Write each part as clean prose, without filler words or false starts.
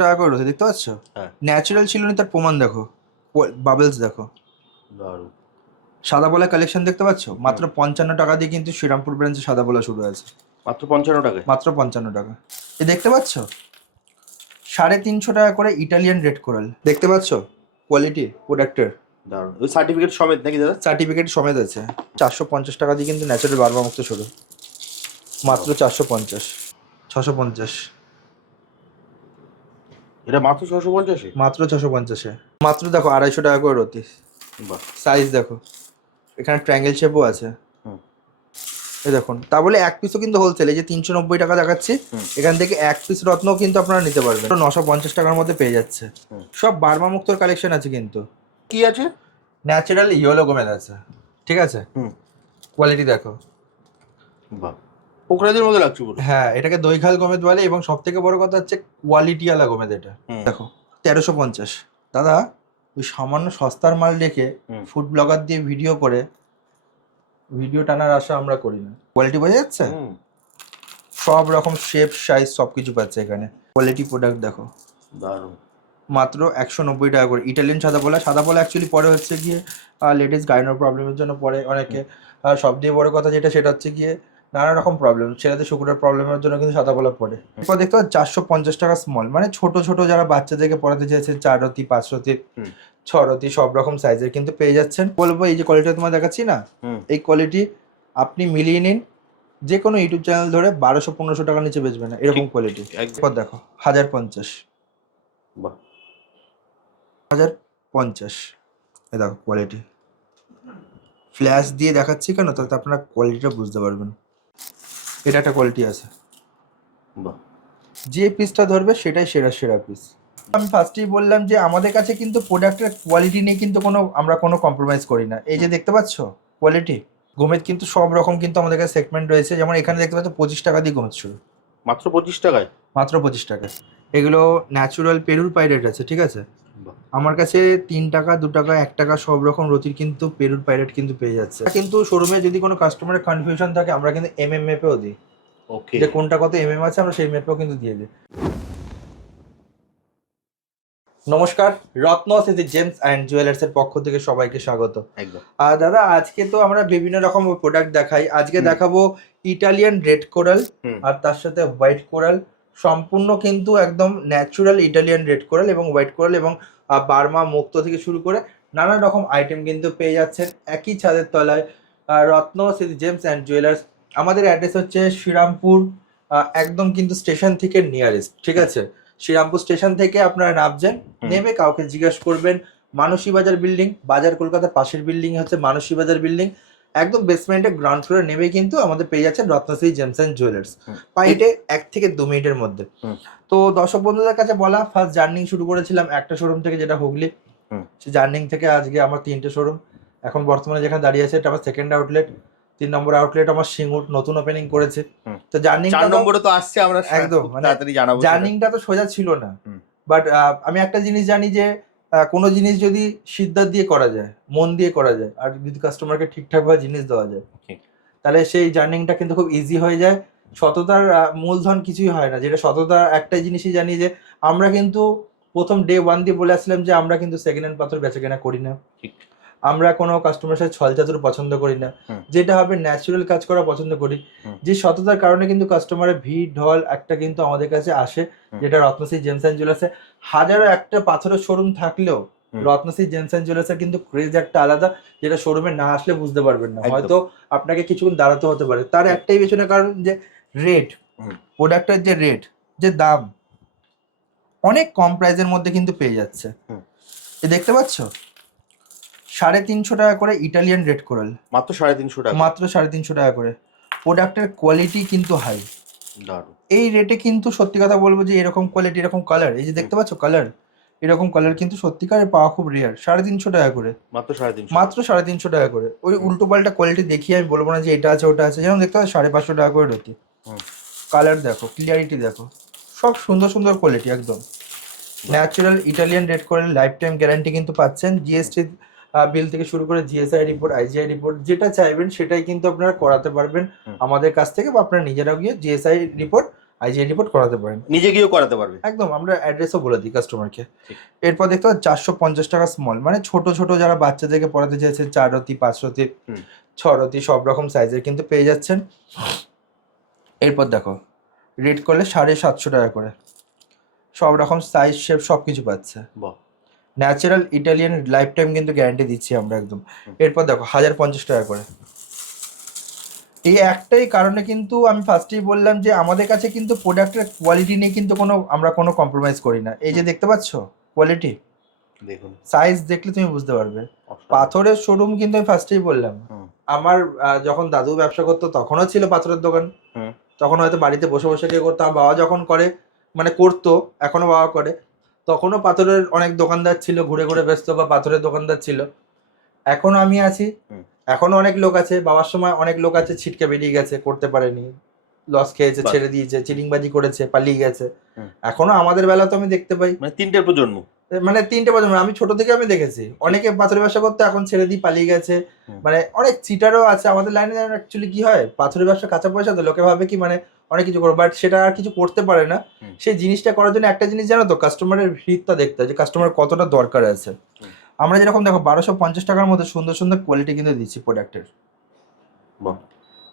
টাকা করে রয়েছে, দেখতে পাচ্ছ? হ্যাঁ। ন্যাচারাল ছিল না, তার প্রমাণ দেখো, বাবলস দেখো। দারুণ। সাদা বলা কালেকশন দেখতে পাচ্ছ? মাত্র 55 টাকা দিয়ে কিন্তু শ্রীরামপুর ব্রাঞ্চে সাদা বলা শুরু আছে। মাত্র 55 টাকায়? মাত্র 55 টাকা। এ দেখতে পাচ্ছ 350 টাকা করে ইটালিয়ান রেড কোরাল, দেখতে পাচ্ছ কোয়ালিটি প্রোডাক্টের? দারুণ। ওই সার্টিফিকেট সমেত নাকি দাদা? সার্টিফিকেট সমেত আছে। 450 টাকা দিয়ে কিন্তু ন্যাচারাল বারবা মুক্ত শুরু, মাত্র 450। 650, এটা মাত্র 650-এ? মাত্র 650-এ। মাত্র দেখো 250 টাকা করে রতি। বাহ। সাইজ দেখো, এখানে ট্রায়াঙ্গেল শেপও আছে। এই দেখুন, তা বলে এক পিসও কিন্তু হোলসেল, এই যে 390 টাকা দেখাচ্ছি, এখান থেকে এক পিস রত্নও কিন্তু আপনারা নিতে পারবেন 950 টাকার মধ্যে পেয়ে যাচ্ছে। সব বার্মা মুক্তর কালেকশন আছে কিন্তু। কি আছে? ন্যাচারাল ইয়েলো গোমেদ আছে, ঠিক আছে? কোয়ালিটি দেখো। বাহ, পোকরাজের মধ্যে লাগছে পুরো। হ্যাঁ, এটাকে দইখাল গোমেদ বলে, এবং সব থেকে বড় কথা হচ্ছে কোয়ালিটি আলা গোমেদ এটা। দেখো 1350। দাদা ওই সামান্য সস্তার মাল রেখে ফুড ব্লগার দিয়ে ভিডিও করে ভিডিও টানার আশা আমরা করি না। কোয়ালিটি বোঝা যাচ্ছে? সব রকম শেপ সাইজ সব কিছু পাচ্ছে এখানে। কোয়ালিটি প্রোডাক্ট দেখো। দারুণ। মাত্র 190 টাকা করে ইটালিয়ান সাদা পোলা। সাদা পোলা অ্যাকচুয়ালি পরে হচ্ছে গিয়ে লেডিস গাইনোর প্রবলেমের জন্য পরে অনেকে। সব দিয়ে বড় কথা যেটা, সেটা হচ্ছে গিয়ে নানা রকম প্রবলেম, ছেলেদের শুক্রের প্রবলেমের জন্য কিন্তু সাদা পোলা পড়ে। এরপর দেখতে পাচ্ছি 450 টাকা স্মল, মানে ছোট ছোট যারা বাচ্চাদেরকে পড়াতে চাইছে, 4 রতি 5 রতি 6 রতি সব রকম সাইজের কিন্তু পেয়ে যাচ্ছেন। বলবো এই যে কোয়ালিটি তোমার দেখাচ্ছি না, এই কোয়ালিটি আপনি মিলিয়ে নিন, যে কোনো ইউটিউব চ্যানেল ধরে 1200-1500 টাকার নিচে বেচবে না এরকম কোয়ালিটি। এরপর দেখো 1050। বাহ। 1050, এ দেখো কোয়ালিটি। ফ্ল্যাশ দিয়ে দেখাচ্ছি কেন, তাতে আপনারা কোয়ালিটিটা বুঝতে পারবেন। এটা একটা কোয়ালিটি আছে। বাহ। যে পিসটা ধরবে সেটাই সেরা সেরা পিস। আমি ফার্স্টেই বললাম যে আমাদের কাছে কিন্তু প্রোডাক্টের কোয়ালিটি নিয়ে কিন্তু আমরা কোনো কম্প্রোমাইজ করি না। এই যে দেখতে পাচ্ছ কোয়ালিটি গোমেদ, কিন্তু সব রকম কিন্তু আমাদের কাছে সেগমেন্ট রয়েছে। যেমন এখানে দেখতে পাচ্ছ 25 টাকা দিয়ে গোমেদ শুরু, মাত্র 25 টাকায়? মাত্র 25 টাকায়। এগুলো ন্যাচুরাল পেরুর পাইরেট আছে, ঠিক আছে? আমার কাছে 3 টাকা 2 টাকা 1 টাকা সব রকম রতির কিন্তু পেরুর পাইরেট কিন্তু পেয়ে যাচ্ছে। কিন্তু শোরুমে যদি কোনো কাস্টমারের কনফিউশন থাকে, আমরা কিন্তু মেপেও দিই। ওকে, যে কোনটা কত আছে আমরা সেই মেপেও কিন্তু দিয়ে দিই। নমস্কার, রত্ন সিটি জেমস অ্যান্ড জুয়েলার্স এর পক্ষ থেকে সবাইকে স্বাগত। একদম। দাদা আজকে তো আমরা বিভিন্ন রকম প্রোডাক্ট দেখাই। আজকে দেখাবো ইটালিয়ান রেড কোরাল, আর তার সাথে হোয়াইট কোরাল। সম্পূর্ণ কিন্তু একদম ন্যাচুরাল ইটালিয়ান রেড কোরাল এবং হোয়াইট কোরাল, এবং বার্মা মুক্ত থেকে শুরু করে নানা রকম আইটেম কিন্তু পেয়ে যাচ্ছেন একই ছাদের তলায়। রত্ন সিটি জেমস অ্যান্ড জুয়েলার্স, আমাদের অ্যাড্রেস হচ্ছে শ্রীরামপুর, একদম কিন্তু স্টেশন থেকে নিয়ারেস্ট, ঠিক আছে? শ্রীরামপুর স্টেশন থেকে আপনারা নামছেন, নেমে কাউকে জিজ্ঞেস করবেন মানসী বাজার বিল্ডিং, বাজার কলকাতার পাশের বিল্ডিং হচ্ছে মানসী বাজার বিল্ডিং, একদম বেসমেন্টে গ্রাউন্ড ফ্লোরে নেমে কিন্তু আমাদের পেয়ে যাচ্ছেন রত্নশ্রী জেমস অ্যান্ড জুয়েলার্স, পাইটে 1 থেকে 2 মিনিটের মধ্যে। তো দর্শক বন্ধুদের কাছে বলা, ফার্স্ট জার্নি শুরু করেছিলাম একটা শোরুম থেকে, যেটা হুগলি। সেই জার্নিং থেকে আজকে আমার 3টে শোরুম। এখন বর্তমানে যেখানে দাঁড়িয়ে আছে এটা আমার সেকেন্ড আউটলেট। 3 নম্বর আউটলেট আমার সিঙ্গুর নতুন ওপেনিং করেছে। তো জার্নিং 4 নম্বরে তো আসছে, আমরা একদম মানে তাড়াতাড়ি জানাবো। জার্নিংটা তো সোজা ছিল না, বাট আমি একটা জিনিস জানি যে কোনো জিনিস যদি সিদ্ধান্ত দিয়ে করা যায়, মন দিয়ে করা যায়, আর যদি কাস্টমারকে ঠিকঠাকভাবে জিনিস দেওয়া যায়, তাহলে সেই জার্নিংটা কিন্তু খুব ইজি হয়ে যায়। সততার মূলধন কিছুই হয় না। যেটা সততা, একটাই জিনিসই জানি যে আমরা কিন্তু প্রথম ডে 1 দিয়ে বলে আসলাম যে আমরা কিন্তু সেকেন্ড হ্যান্ড পাথর বেচাকেনা করি না। আমরা কোনো কাস্টমারের সাথে ছলচাতুর পছন্দ করি না, যেটা হবে ন্যাচারাল কাজ করা পছন্দ করি। যে সততার কারণে কিন্তু কাস্টমারের ভিড় ঢল একটা কিন্তু আমাদের কাছে আসে, যেটা রত্নশ্রী জেমস অ্যান্ড জুয়েলার্সে হাজারো একটা পাথরের শোরুম থাকলেও রত্নশ্রী জেমস অ্যান্ড জুয়েলার্সের কিন্তু ক্রেজ একটা আলাদা, যেটা শোরুমে না আসলে বুঝতে পারবেন না। হয়তো আপনাকে কিছুক্ষণ দাঁড়াতে হতে পারে। তার একটাই পেছনে কারণ যে রেট, প্রোডাক্টের যে রেট, যে দাম অনেক কম প্রাইসের মধ্যে কিন্তু পেয়ে যাচ্ছে। দেখতে পাচ্ছ 350 টাকা করে ইটালিয়ান রেড কোরাল, মাত্র 350 টাকা? মাত্র 350 টাকা করে। প্রোডাক্টের কোয়ালিটি কিন্তু হাই। দারুণ। এই রেটে কিন্তু সত্যি কথা বলবো যে এরকম কোয়ালিটি, এরকম কালার, এই যে দেখতে পাচ্ছ কালার, এরকম কালার কিন্তু সত্যিকারে পাওয়া খুব রেয়ার। 350 টাকা করে, মাত্র 350? মাত্র 350 টাকা করে। ওই উল্টো পাল্টা কোয়ালিটি দেখিয়ে আমি বলবো না যে এটা আছে ওটা আছে। যেমন দেখতে পাচ্ছ 550 টাকা করে রতি। কালার দেখো, ক্লিয়ারিটি দেখো, সব সুন্দর সুন্দর কোয়ালিটি একদম natural Italian red coral. Life time guarantee কিন্তু পাচ্ছেন। জিএসটি বিল থেকে শুরু করে জিএসআই রিপোর্ট, আইজিআই রিপোর্ট, যেটা চাইবেন সেটাই কিন্তু আপনারা করাতে পারবেন আমাদের কাছ থেকে, বা আপনারা নিজেরাও গিয়ে জিএসআই রিপোর্ট IGI রিপোর্ট করাতে পারেন, নিজে গিয়েও করাতে পারবে। একদম আমরা অ্যাড্রেসও বলে দিই কাস্টমারকে। ঠিক। এরপর দেখতে পাচ্ছ 450 টাকা স্মল, মানে ছোট ছোট যারা বাচ্চাদেরকে পড়াতে চাইছে 4 রতি 5 রতি 6 রতি সব রকম সাইজের কিন্তু পেয়ে যাচ্ছেন। এরপর দেখো রেড করলে 750 টাকা করে, সব রকম সাইজ শেপ সব কিছু পাচ্ছে। বাহ, ন্যাচারাল ইটালিয়ান লাইফ টাইম কিন্তু গ্যারান্টি দিচ্ছি আমরা একদম। এরপর দেখো 1050 টাকা করে। এই একটাই কারণে কিন্তু আমি ফার্স্টেই বললাম যে আমাদের কাছে কিন্তু প্রোডাক্টের কোয়ালিটি নিয়ে কিন্তু আমরা কোনো কম্প্রোমাইজ করি না। এই যে দেখতে পাচ্ছ কোয়ালিটি, দেখুন সাইজ দেখলে তুমি বুঝতে পারবে। পাথরের শোরুম কিন্তু আমি ফার্স্টেই বললাম, আমার যখন দাদু ব্যবসা করতো তখনও ছিল পাথরের দোকান, তখন হয়তো বাড়িতে বসে বসে কে করতো, বাবা যখন করে মানে করতো, এখনো বাবা করে, তখনও পাথরের অনেক দোকানদার ছিল, ঘুরে ঘুরে ব্যস্ত বা পাথরের দোকানদার ছিল। এখনো আমি আছি, এখনো অনেক লোক আছে, বাবার সময় অনেক লোক আছে ছিটকে বেরিয়ে গেছে, করতে পারেনি, লস খেয়েছে, ছেড়ে দিয়েছে, চিটিংবাজি করেছে, পালিয়ে গেছে। এখনো আমাদের বেলা তো আমি দেখতে পাই, মানে 3টে প্রজন্ম, মানে 3টে প্রজন্ম, আমি ছোট থেকে আমি দেখেছি অনেকে পাথরের ব্যবসা করতে এখন ছেড়ে দিয়ে পালিয়ে গেছে। মানে অনেক চিটারও আছে আমাদের লাইনে। অ্যাকচুয়ালি কি হয়, পাথরের ব্যবসা কাঁচা পয়সা তো লোকে ভাবে কি মানে অনেক কিছু করো, বাট সেটা আর কিছু করতে পারে না। সেই জিনিসটা করার জন্য একটা জিনিস জানো তো, কাস্টমারের ভিড়টা দেখতে হয় যে কাস্টমার কতটা দরকার আছে। আমরা যেরকম দেখো 1250 টাকার মধ্যে সুন্দর সুন্দর কোয়ালিটি কিন্তু দিচ্ছি প্রোডাক্টের,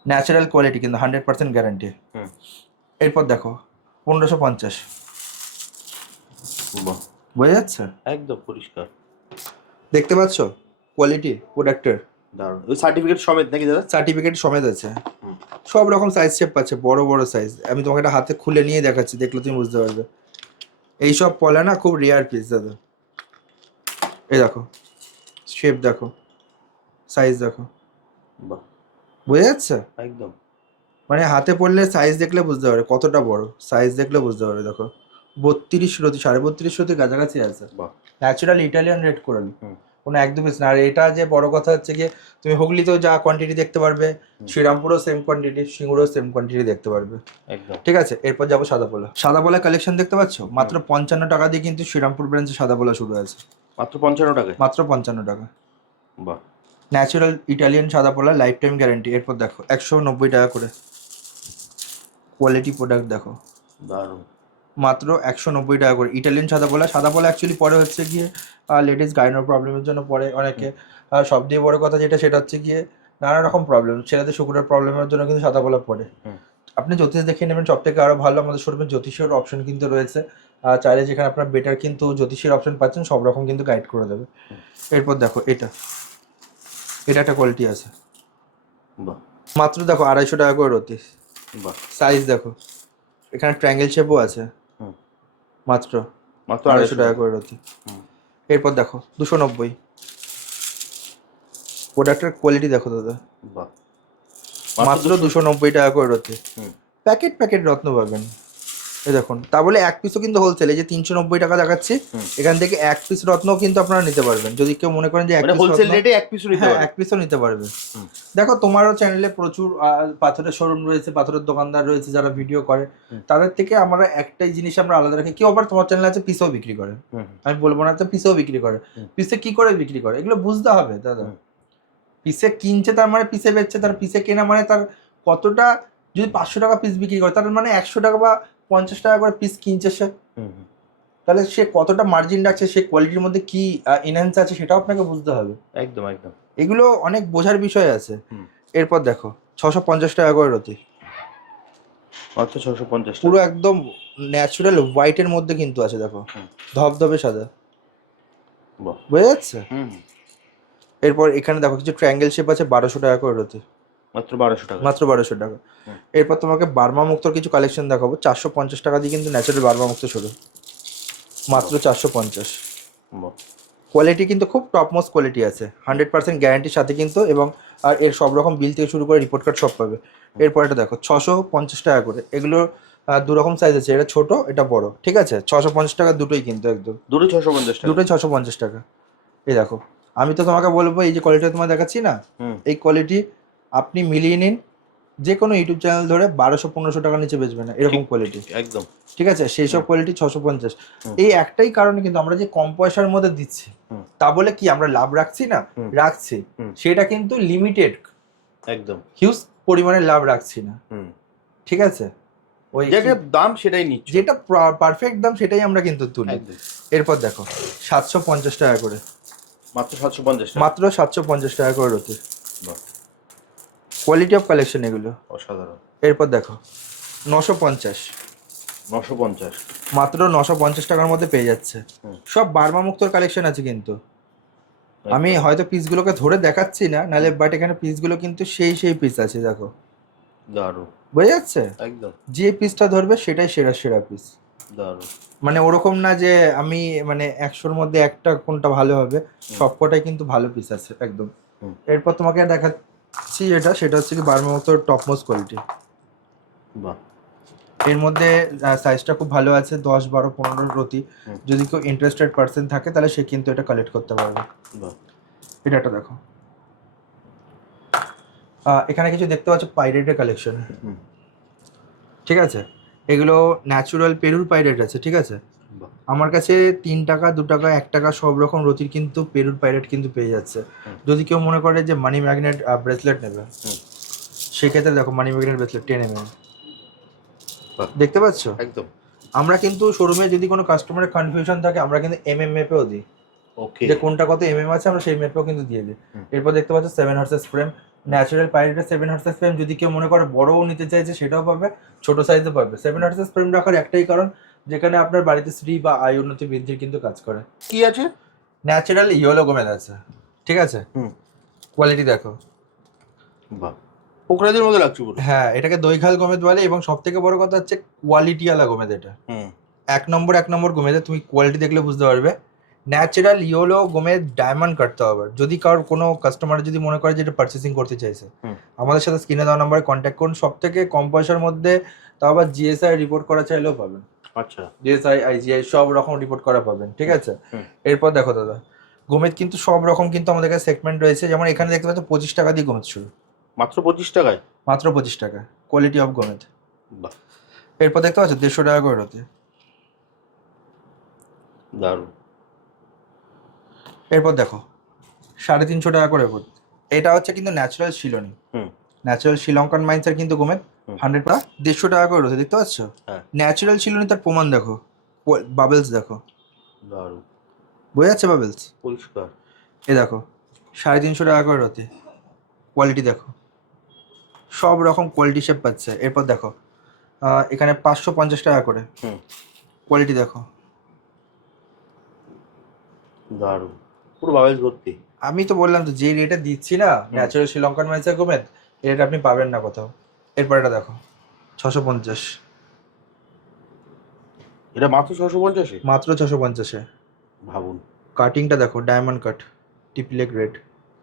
ন্যাচারাল কোয়ালিটি কিন্তু 100% গ্যারান্টি। এরপর দেখো 1550, বোঝা যাচ্ছে একদম পরিষ্কার, দেখতে পাচ্ছ কোয়ালিটি প্রোডাক্টের, দারুণ। ওই সার্টিফিকেট সমেত নাকি দাদা? সার্টিফিকেট সমেত আছে, সব রকম সাইজ শেপ পাচ্ছে, বড় বড় সাইজ। আমি তোমাকে একটা হাতে খুলে নিয়ে দেখাচ্ছি, দেখলে তুমি বুঝতে পারবে। এইসব পলা না খুব রেয়ার পিস দাদা। এই দেখো শেপ দেখো, সাইজ দেখো, বাহ, বোঝা যাচ্ছে একদম। মানে হাতে পড়লে সাইজ দেখলে বুঝতে পারবে কতটা বড়, সাইজ দেখলে বুঝতে পারবে। দেখো 32 রতি 32.5 রতির কাছাকাছি আছে, ন্যাচারাল ইটালিয়ান রেড কোরাল, কোনো একদমই না। আর এটা যে বড় কথা হচ্ছে গিয়ে তুমি হুগলিতেও যা কোয়ান্টিটি দেখতে পারবে, শ্রীরামপুরও সেম কোয়ান্টিটি, সিঙ্গুরেও সেম কোয়ান্টিটি দেখতে পারবে, একদম। ঠিক আছে। এরপর যাবো সাদা পোলা। সাদা পোলা কালেকশন দেখতে পাচ্ছ, মাত্র 55 টাকা দিয়ে কিন্তু শ্রীরামপুর ব্রাঞ্চে সাদা পোলা শুরু আছে, মাত্র 55 টাকায়, মাত্র 55 টাকা। বাহ, ন্যাচারাল ইটালিয়ান সাদা পোলা, লাইফ টাইম গ্যারান্টি। এরপর দেখো 190 টাকা করে, কোয়ালিটি প্রোডাক্ট দেখো, দারুণ, মাত্র 190 টাকা করে। ইটালিয়ান সাদা পোলা, সাদা পোলা অ্যাকচুয়ালি পরে হচ্ছে গিয়ে লেডিস গাইনোর প্রবলেমের জন্য পরে অনেকে। সব দিয়ে বড় কথা যেটা সেটা হচ্ছে গিয়ে নানা রকম প্রবলেম, ছেলেদের শুক্রের প্রবলেমের জন্য কিন্তু সাদা পোলা পড়ে। আপনি জ্যোতিষ দেখিয়ে নেবেন, সব থেকে আরও ভালো আমাদের শোরুমে জ্যোতিষের অপশন কিন্তু রয়েছে। চাইলে যেখানে আপনার বেটার কিন্তু জ্যোতিষের অপশন পাচ্ছেন, সব রকম কিন্তু গাইড করে দেবে। এরপর দেখো এটা একটা কোয়ালিটি আছে, বাহ, মাত্র দেখো 250 টাকা করে রতি, বাহ, সাইজ দেখো, এখানে ট্রায়াঙ্গেল শেপও আছে, মাত্র 250 টাকা করে রতি। এরপর দেখো 290, প্রোডাক্টের কোয়ালিটি দেখো দাদা, বাহ, মাত্র 290 টাকা করে রতি। প্যাকেট প্যাকেট রত্ন পাবেন, এই দেখুন। তা বলে এক পিসও কিন্তু হোলসেল, এই যে 390 টাকা দেখাচ্ছি, এখান থেকে এক পিস রত্নও কিন্তু আপনারা নিতে পারবেন যদি কেউ মনে করেন যে এক পিস হোলসেল রেটে এক পিসও নিতে পারবেন, এক পিসও নিতে পারবে। দেখো তোমারও চ্যানেলে প্রচুর পাথরের শোরুম রয়েছে, পাথরের দোকানদার রয়েছে যারা ভিডিও করে, তাদের থেকে আমরা একটাই জিনিস আমরা আলাদা রাখি। কেউ আবার তোমার চ্যানেলে আছে পিসও বিক্রি করে, আমি বলবো না তো পিসও বিক্রি করে, পিসে কি করে বিক্রি করে এগুলো বুঝতে হবে দাদা। পিসে কিনছে তার মানে পিসে বেচছে, তার পিসে কেনা মানে তার কতটা, যদি 500 টাকা পিস বিক্রি করে তার মানে 100 টাকা বা 50 টাকা করে পিস কিনছে সে, তাহলে সে কতটা মার্জিন রাখছে, সে কোয়ালিটির মধ্যে কি এনহ্যান্স আছে সেটাও আপনাকে বুঝতে হবে। একদম একদম, এগুলো অনেক বোঝার বিষয় আছে। এরপর দেখো 650 টাকা করে রতি, মাত্র 650, পুরো একদম ন্যাচারাল হোয়াইটের মধ্যে কিন্তু আছে, দেখো ধবধবে সাদা, বোঝা যাচ্ছে। এরপর এখানে দেখো কিছু ট্রায়াঙ্গেল শেপ আছে, 1200 টাকা করে রতি, মাত্র 1200 টাকা, মাত্র 1200 টাকা। এরপর তোমাকে বার্মা মুক্তর কিছু কালেকশন দেখাবো, 450 টাকা দিয়ে কিন্তু ন্যাচারাল বার্মা মুক্ত শুরু, মাত্র 450। কোয়ালিটি কিন্তু খুব টপমোস্ট কোয়ালিটি আছে, 100% গ্যারান্টির সাথে কিন্তু, এবং আর এর সব রকম বিল থেকে শুরু করে রিপোর্ট কার্ড সব পাবে। এরপর এটা দেখো 650 টাকা করে, এগুলো দু রকম সাইজ আছে, এটা ছোট এটা বড়, ঠিক আছে। 650 টাকা দুটোই কিন্তু একদম, দুটোই 650 টাকা, দুটোই 650 টাকা। এই দেখো আমি তো তোমাকে বলবো এই যে কোয়ালিটি তোমায় দেখাচ্ছি না, এই কোয়ালিটি আপনি মিলিয়ে নিন, যে কোনো ইউটিউব চ্যানেল ধরে 1200-1500 টাকার নিচে বেচবে না এরকম কোয়ালিটি, একদম, ঠিক আছে। সেই সব কোয়ালিটি 650। এই একটাই কারণে কিন্তু আমরা যে কম পয়সার মধ্যে দিচ্ছি, তা বলে কি আমরা লাভ রাখছি না, রাখছি, সেটা কিন্তু লিমিটেড, একদম হিউজ পরিমাণে লাভ রাখছি না, ঠিক আছে। ওই যেটা দাম সেটাই নিচ্ছ, যেটা পারফেক্ট দাম সেটাই আমরা কিন্তু তুলি। একদম। এরপর দেখো 750 টাকা করে, মাত্র 750 টাকা। মাত্র 750 টাকা করে রতি। বাহ, কোয়ালিটি অফ কালেকশন এগুলো। অসাধারণ। এরপর দেখো 950, 950, মাত্র 950 টাকার মধ্যে পেয়ে যাচ্ছে। হুম। সব বার্মা মুক্তোর কালেকশন আছে কিন্তু, আমি একদম। হয়তো পিসগুলোকে ধরে দেখাচ্ছি না, নাহলে বাট এখানে পিসগুলো কিন্তু সেই পিস আছে, দেখো দারুণ, বোঝা যাচ্ছে। একদম যে পিসটা ধরবে সেটাই সেরা পিস। দারুণ। মানে ওরকম না যে আমি মানে 100-র মধ্যে একটা কোনটা ভালো হবে, সবকটাই কিন্তু ভালো পিস আছে একদম। হুম। এরপর তোমাকে দেখাচ্ছি সেটা হচ্ছে কি বার্মা মুক্তোর টপ মোস্ট কোয়ালিটি। বাহ, এর মধ্যে সাইজটা খুব ভালো আছে, 10, 12, 15 রতি। হুম। যদি কেউ ইন্টারেস্টেড পার্সন থাকে তাহলে সে কিন্তু এটা কালেক্ট করতে পারবে। বাহ, এটা একটা দেখো, এখানে কিছু দেখতে পাচ্ছ পাইরেটের কালেকশন, হুম। ঠিক আছে। এগুলো ন্যাচুরাল পেরুর পাইরেট আছে, ঠিক আছে। বাহ, আমার কাছে 3 টাকা, 2 টাকা, 1 টাকা সব রকম রতির কিন্তু পেরুর পাইরেট কিন্তু পেয়ে যাচ্ছে। হুম। যদি কেউ মনে করে যে মানি ম্যাগনেট ব্রেসলেট নেবে, হুম। সেক্ষেত্রে দেখো মানি ম্যাগনেট ব্রেসলেট 10 mm, বাহ, দেখতে পাচ্ছ। একদম। আমরা কিন্তু শোরুমে যদি কোনো কাস্টমারের কনফিউশন থাকে আমরা কিন্তু মেপেও দিই, ওকে। যে কোনটা কত আছে আমরা সেই মেপেও কিন্তু দিয়ে দিই। হুম। এরপর দেখতে পাচ্ছ 7 হর্সেস ফ্রেম, ন্যাচারাল পাইরেটের 7 হর্সেস ফ্রেম। যদি কেউ মনে করে বড়ও নিতে চাইছে সেটাও পাবে, ছোট সাইজও পাবে। 7 হর্সেস ফ্রেম রাখার একটাই কারণ, যেখানে আপনার বাড়িতে শ্রী বা আয় উন্নতি বৃদ্ধির কিন্তু কাজ করে। কি আছে? ন্যাচারাল ইয়েলো গোমেদ আছে, ঠিক আছে। হুম। কোয়ালিটি দেখো, বাহ, পোকরাজের মতো লাগছে পুরো। হ্যাঁ এটাকে দইখাল গোমেদ বলে, এবং সব থেকে বড় কথা হচ্ছে কোয়ালিটিওয়ালা গোমেদ এটা। হুম। এক নম্বর গোমেদে তুমি কোয়ালিটি দেখলে বুঝতে পারবে। ন্যাচারাল ইয়েলো গোমেদ ডায়মন্ড কাটতে হবে। যদি কারোর কোনো কাস্টমার যদি মনে করে যে এটা পারচেসিং করতে চাইছে, হুম। আমাদের সাথে স্ক্রিনে দেওয়া নাম্বারে কন্ট্যাক্ট করুন। সব থেকে কম পয়সার মধ্যে, তাও আবার জিএসআই রিপোর্ট করা চাইলেও পাবেন। আচ্ছা। জিএসআই, আইজিআই সব রকম রিপোর্ট করা পাবেন, ঠিক আছে। হুম। এরপর দেখো দাদা, গোমেদ কিন্তু সব রকম কিন্তু আমাদের কাছে সেগমেন্ট রয়েছে। যেমন এখানে দেখতে পাচ্ছ 25 টাকা দিয়ে গোমেদ শুরু, মাত্র 25 টাকায়। মাত্র 25 টাকা, কোয়ালিটি অফ গোমেদ। বাহ, এরপর দেখতে পাচ্ছ 150 টাকা করে রতি। দারুণ। এরপর দেখো 350 টাকা করে রতি। এটা হচ্ছে কিন্তু ন্যাচারাল শিলনি, হুম। ন্যাচারাল শ্রীলঙ্কান মাইন্সের কিন্তু গোমেদ। হুম। 100 টাকা, 150 টাকা করে রয়েছে, দেখতে পাচ্ছ। হ্যাঁ। ন্যাচারাল শিলনি, তার প্রমাণ দেখো, বাবেলস দেখো, দারুণ, বোঝা যাচ্ছে বাবেলস। পরিষ্কার। এ দেখো 350 টাকা করে রতি, কোয়ালিটি দেখো, সব রকম কোয়ালিটি শেপ পাচ্ছে। এরপর দেখো এখানে 550 টাকা করে, হুম। কোয়ালিটি দেখো। দারুণ, পুরো বাবেল ভর্তি। আমি তো বললাম তো, যে রেটে দিচ্ছি না ন্যাচারাল শ্রীলঙ্কান মাইন্সের গোমেদ, এই রেট আপনি পাবেন না কোথাও। এরপর এটা দেখো 650, এটা মাত্র 650-এ? মাত্র 650-এ। ভাবুন। কাটিংটা দেখো, ডায়মন্ড কাট, টিপলেক রেড।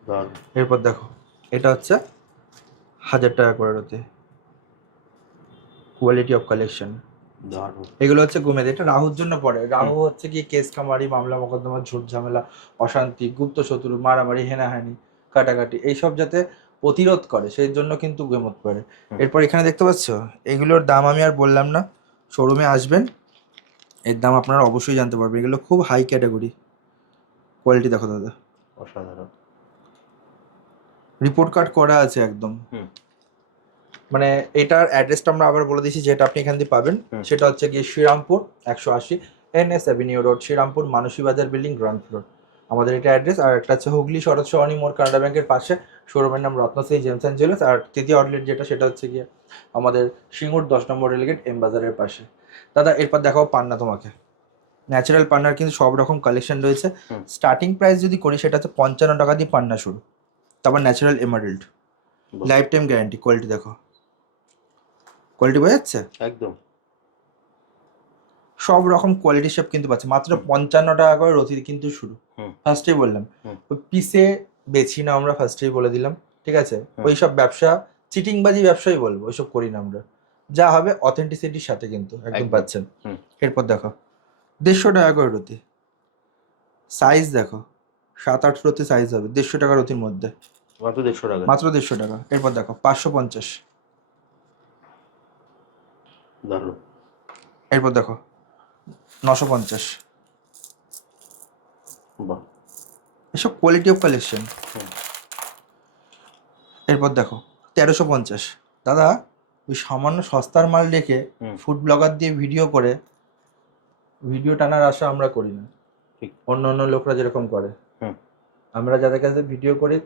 দারুণ। এরপর দেখো এটা হচ্ছে 1000 টাকা করে রতি, কোয়ালিটি অফ কালেকশন। দারুণ। এগুলো হচ্ছে গোমেদ। এটা রাহুর জন্য পড়ে। রাহু হচ্ছে কি কেস কামারি, মামলা মোকদ্দমা, ঝুট ঝামেলা, অশান্তি, গুপ্ত শত্রু, মারামারি, হেনাহানি, কাটাকাটি, এইসব যাতে প্রতিরোধ করে সেই জন্য কিন্তু গোমেদ পড়ে। এরপর এখানে দেখতে পাচ্ছ, এগুলোর দাম আমি আর বললাম না, শোরুমে আসবেন, এর দাম আপনারা অবশ্যই জানতে পারবেন। এগুলো খুব হাই ক্যাটাগরি, কোয়ালিটি দেখো দাদা, অসাধারণ। রিপোর্ট কার্ড করা আছে একদম। হুম। মানে এটার অ্যাড্রেসটা আমরা আবার বলে দিচ্ছি, যেটা আপনি এখান দিয়ে পাবেন। সেটা হচ্ছে গিয়ে Srirampur 180 NS avenue road, Srirampur, Manasi Bazar building, ground floor, আমাদের এটা অ্যাড্রেস। আর একটা হচ্ছে হুগলি শরৎ সরণি মোড়, কানাডা ব্যাংকের পাশে, শোরুমের নাম রত্নশ্রী জেমস অ্যান্ড জুয়েলার্স। আর তৃতীয় আউটলেট যেটা, সেটা হচ্ছে গিয়ে আমাদের সিঙ্গুর 10 নম্বর রেলগেট, এম বাজারের পাশে। দাদা এরপর দেখাও পান্না তোমাকে। ন্যাচারাল পান্নার কিন্তু সব রকম কালেকশন রয়েছে। স্টার্টিং প্রাইস যদি করি সেটা হচ্ছে 55 টাকা দিয়ে পান্না শুরু, তারপর natural emerald, life time guarantee. Quality দেখো, কোয়ালিটি বোঝা যাচ্ছে একদম। সব রকম কোয়ালিটি শেপ কিন্তু পাচ্ছে, মাত্র 55 টাকা করে রতি কিন্তু শুরু। ফার্স্টেই বললাম, ওই পিসে বেছি না আমরা, ফার্স্টেই বলে দিলাম, ঠিক আছে। ওই সব ব্যবসা, চিটিংবাজি ব্যবসাই বলবো, ওইসব করি না আমরা। যা হবে অথেন্টিসিটির সাথে কিন্তু একদম পাচ্ছেন। এরপর দেখো 150 টাকা করে রতি, সাইজ দেখো 7-8 রতি সাইজ হবে, 150 টাকা রতির মধ্যে, মাত্র 150 টাকা, মাত্র 150 টাকা। এরপর দেখো 550, দারুণ। এরপর দেখো 950। বাহ, এসব কোয়ালিটি অফ কালেকশন। এরপর দেখো 1350। দাদা ওই সামান্য সস্তার মাল রেখে হুম। ফুড ব্লগার দিয়ে ভিডিও করে ভিডিও টানার আশা আমরা করি না। ঠিক। অন্য অন্য লোকরা যেরকম করে, হুম। আমরা যাদের কাছে ভিডিও করি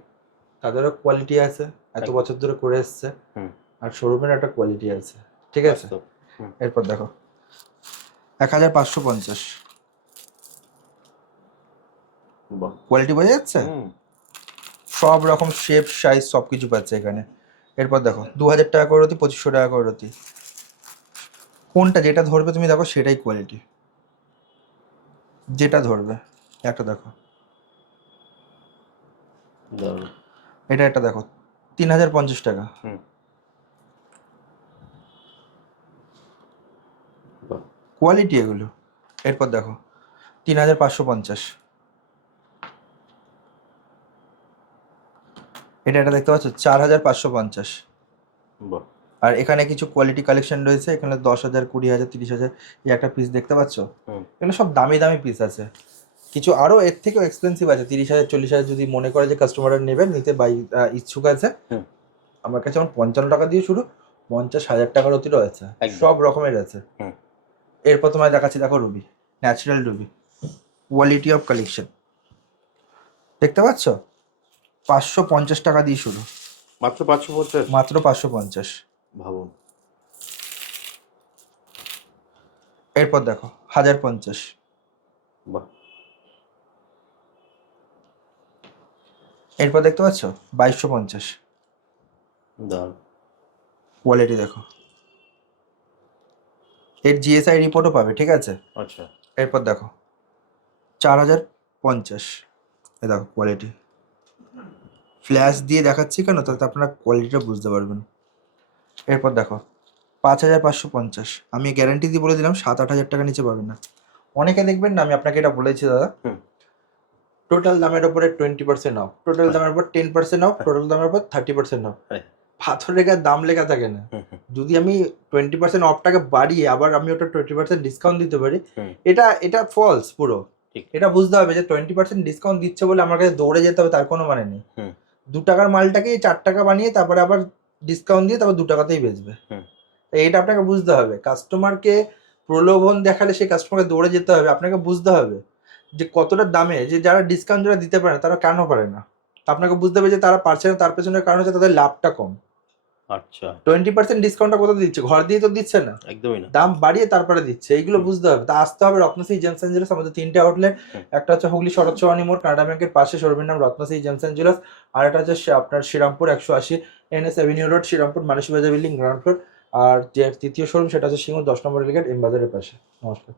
তাদেরও কোয়ালিটি আছে, এত একদম। বছর ধরে করে এসছে, হুম। আর শোরুমের একটা কোয়ালিটি আছে, ঠিক আছে। বাস্তব। হুম। এরপর দেখো 1550, বাহ। কোয়ালিটি বোঝা যাচ্ছে, হুম। সব রকম শেপ সাইজ সব কিছু পাচ্ছে এখানে। এরপর দেখো 2000 টাকা করে রতি, 2500 টাকা করে রতি, কোনটা যেটা ধরবে তুমি দেখো সেটাই কোয়ালিটি, যেটা ধরবে। একটা দেখো, দারুণ। এটা একটা দেখো 3050 টাকা, হুম। বাহ। কোয়ালিটি এগুলো। এরপর দেখো 3550, এটা একটা দেখতে পাচ্ছ 4550। বাহ। আর এখানে কিছু কোয়ালিটি কালেকশন রয়েছে, এখানে 10,000, 20,000, 30,000, এই একটা পিস দেখতে পাচ্ছ। হুম। এগুলো সব দামি দামি পিস আছে, কিছু আরও এর থেকেও এক্সপেন্সিভ আছে, 30,000, 40,000 যদি মনে করে যে কাস্টমাররা নেবেন, নিতে ইচ্ছুক আছে। হুম। আমার কাছে আমার 55 টাকা দিয়ে শুরু, 50,000 টাকার অতিরও আছে, একদম। সব রকমের আছে। হুম। এরপর তোমায় দেখাচ্ছি, দেখো Ruby, natural Ruby, quality of collection দেখতে পাচ্ছ, 550 টাকা দিয়ে শুরু, মাত্র 550। মাত্র 550। ভাবুন। এরপর দেখো 1050, বাহ। এরপর দেখতে পাচ্ছ 2250, দারুণ। কোয়ালিটি দেখো, এর জিএসআই রিপোর্টও পাবে, ঠিক আছে। আচ্ছা। এরপর দেখো 4050, এ দেখো কোয়ালিটি, ফ্ল্যাশ দিয়ে দেখাচ্ছি কেন, তাতে আপনারা কোয়ালিটিটা বুঝতে পারবেন। এরপর দেখো 5550, আমি গ্যারান্টি দিয়ে বলে দিলাম 7-8 হাজার টাকা নিচে পাবেন না। অনেকে দেখবেন না, আমি আপনাকে এটা বলেছি দাদা, হুম। টোটাল দামের উপরে 20% অফ, টোটাল দামের উপর 10% অফ, টোটাল দামের উপর 30% অফ। হ্যাঁ। পাথর রেখা দাম লেখা থাকে না। হুম, হুম, যদি আমি 20% অফটাকে বাড়িয়ে আবার আমি ওটা 20% ডিসকাউন্ট দিতে পারি, হুম। এটা ফলস পুরো। ঠিক। এটা বুঝতে হবে যে 20% ডিসকাউন্ট দিচ্ছে বলে আমার কাছে দৌড়ে যেতে হবে, তার কোনো মানে নেই। হুম। 2 টাকার মালটাকে 4 টাকা বানিয়ে তারপরে আবার ডিসকাউন্ট দিয়ে তারপর 2 টাকাতেই বেচবে। হুম। তো এটা আপনাকে বুঝতে হবে, কাস্টমারকে প্রলোভন দেখালে সেই কাস্টমারকে দৌড়ে যেতে হবে। আপনাকে বুঝতে হবে যে কতটা দামে, যে যারা ডিসকাউন্ট যারা দিতে পারে না তারা কেন পারে না। তো আপনাকে বুঝতে হবে যে তারা পারছে না, তার পেছনের কারণ হচ্ছে তাদের লাভটা কম। আচ্ছা। 20% ডিসকাউন্টটা কোথা দিচ্ছে, ঘর দিয়ে তো দিচ্ছে না, একদমই না। দাম বাড়িয়ে তারপরে দিচ্ছে। এইগুলো হুম। বুঝতে হবে। তা আসতে হবে রত্নশ্রী জেমস অ্যান্ড জুয়েলার্স, আমাদের 3টে আউটলেট। হুম। একটা হচ্ছে হুগলি শরৎ চৌহানি মোড়, কানাডা ব্যাংকের পাশে, শোরুমের নাম রত্নশ্রী জেমস অ্যান্ড জুয়েলার্স। আর একটা হচ্ছে আপনার Srirampur 180 NS avenue road, Srirampur Manasi Bazar building, ground floor. আর যে তৃতীয় শোরুম সেটা হচ্ছে সিঙ্গুর 10 নম্বর এলিগেট, এম বাজারের পাশে। নমস্কার।